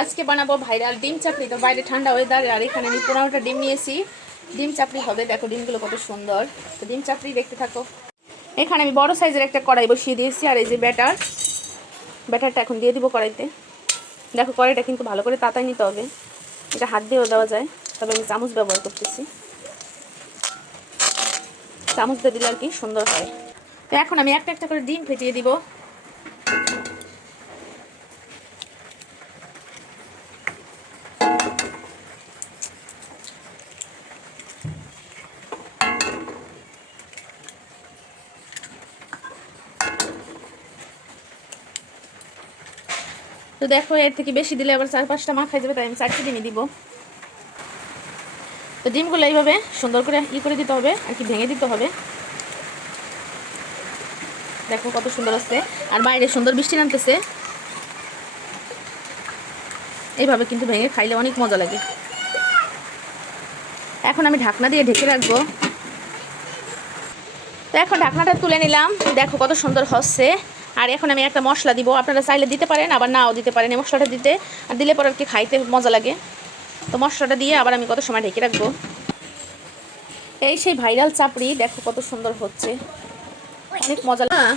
আজকে বানাবো ভাইরাল ডিম চাপড়ি। তো বাইরে ঠান্ডা ওয়েদার, আর এখানে আমি 15টা ডিম নিয়েছি। ডিম চাপড়ি হবে, দেখো ডিমগুলো কত সুন্দর। তো ডিম চাপড়ি দেখতে থাকো। এখানে আমি বড় সাইজের একটা কড়াই বসিয়ে দিয়েছি, আর এই যে ব্যাটারটা এখন দিয়ে দিব কড়াইতে। দেখো কড়াইটা কিন্তু ভালো করে তাতায় নিতে হবে, এটা হাত দিয়েও দেওয়া যায়, তবে আমি চামচ ব্যবহার করতেছি। চামচ দিয়ে দিলে আর কি সুন্দর হয়। তো এখন আমি একটা একটা করে ডিম ফেটিয়ে দিব। তো দেখো এর থেকে বেশি দিলে আবার 4-5টা মাখাই যাবে, তাই আমি 4টে ডিমই দিব। তো ডিমগুলো এইভাবে সুন্দর করে করে দিতে হবে আর কি, ভেঙে দিতে হবে। দেখো কত সুন্দর আছে, আর বাইরে সুন্দর বৃষ্টি নামতেছে। এইভাবে কিন্তু ভেঙে খাইলে অনেক মজা লাগে। এখন আমি ঢাকনা দিয়ে ঢেকে রাখবো। তো এখন ঢাকনাটা তুলে নিলাম, দেখো কত সুন্দর হচ্ছে। আর এখন আমি একটা মশলা দিব, আপনারা চাইলে দিতে পারেন আবার নাও দিতে পারেন। এই মশলাটা দিতে আর দিলে পরে আর কি খাইতে মজা লাগে। তো মশলাটা দিয়ে আবার আমি কত সময় ঢেকে রাখবো। এই সেই ভাইরাল চাপড়ি, দেখো কত সুন্দর হচ্ছে, অনেক মজা লাগে।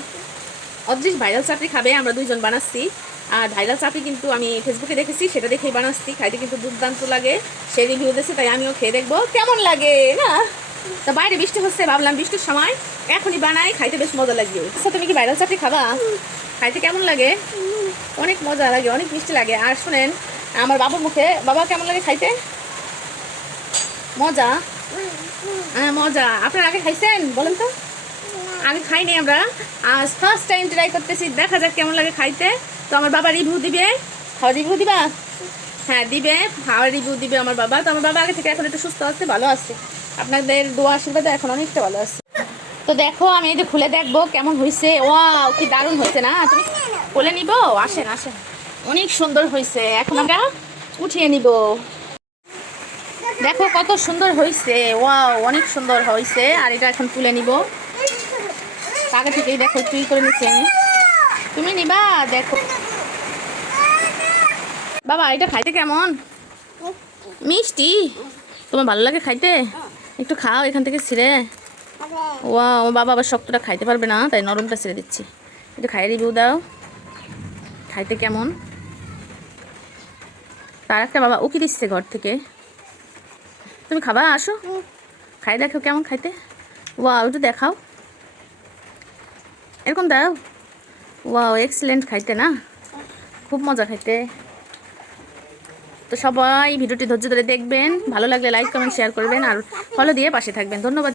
অদৃশ ভাইরাল চাপড়ি খাবে, আমরা দুইজন বানাচ্ছি। আর ভাইরাল চাপড়ি কিন্তু আমি ফেসবুকে দেখেছি, সেটা দেখেই বানাচ্ছি। খাইতে কিন্তু দুর্দান্ত লাগে, সে রিভিউ দিয়েছে, তাই আমিও খেয়ে দেখবো কেমন লাগে না। তো বাইরে বৃষ্টি হচ্ছে, ভাবলাম বৃষ্টির সময় এখনই বানাই, খাইতে বেশ মজা লাগবে। আচ্ছা তুমি কি ভাইরাল চাপড়ি খাবা? খাইতে কেমন লাগে? অনেক মজা লাগে, অনেক মিষ্টি লাগে। আর শোনেন আমার বাবুর মুখে, বাবা কেমন লাগে খাইতে? মজা? হ্যাঁ মজা। আপনারা আগে খাইছেন বলেন তো? আমি খাইনি, আমরা আজ ফার্স্ট টাইম ট্রাই করতেছি, দেখা যাক কেমন লাগে খাইতে। তো আমার বাবা রিভিউ দিবে। হ্যাঁ রিভিউ দিবা? হ্যাঁ দিবে, খাওয়ার রিভিউ দিবে আমার বাবা। তো আমার বাবা আগে থেকে এখন একটু সুস্থ আছে, ভালো আছে, আপনাদের দোয়া আশীর্বাদে এখন অনেকটা ভালো আছে। তো দেখো আমি এই যে খুলে দেখবো কেমন হয়েছে। ওয়াও কি দারুণ হয়েছে না? তুমি কোলে নিব? আসেন আসেন, অনেক সুন্দর হয়েছে। এখন আমরা উঠিয়ে নিব। দেখো কত সুন্দর হয়েছে, ওয়াও অনেক সুন্দর হয়েছে। আর এটা এখন তুলে নিব। আগে থেকেই দেখো চুই করে নিচ্ছি আমি। তুমি নিবা? দেখো বাবা এটা খাইতে কেমন? মিষ্টি? তোমার ভালো লাগে খাইতে? একটু খাও এখান থেকে ছিঁড়ে। ও বাবা আবার শক্তটা খাইতে পারবে না, তাই নরমটা ছেড়ে দিচ্ছি। একটু খাই রিভিউ দাও, খাইতে কেমন। তার একটা বাবা উকি দিচ্ছে ঘর থেকে। তুমি খাবা? আসো খাই দেখো কেমন খাইতে। ওয়াও একটু দেখাও, এরকম দাও। ওয়াও এক্সেলেন্ট খাইতে না, খুব মজা খাইতে। তো সবাই ভিডিওটি ধৈর্য ধরে দেখবেন, ভালো লাগলে লাইক কমেন্ট শেয়ার করবেন, আর ফলো দিয়ে পাশে থাকবেন। ধন্যবাদ।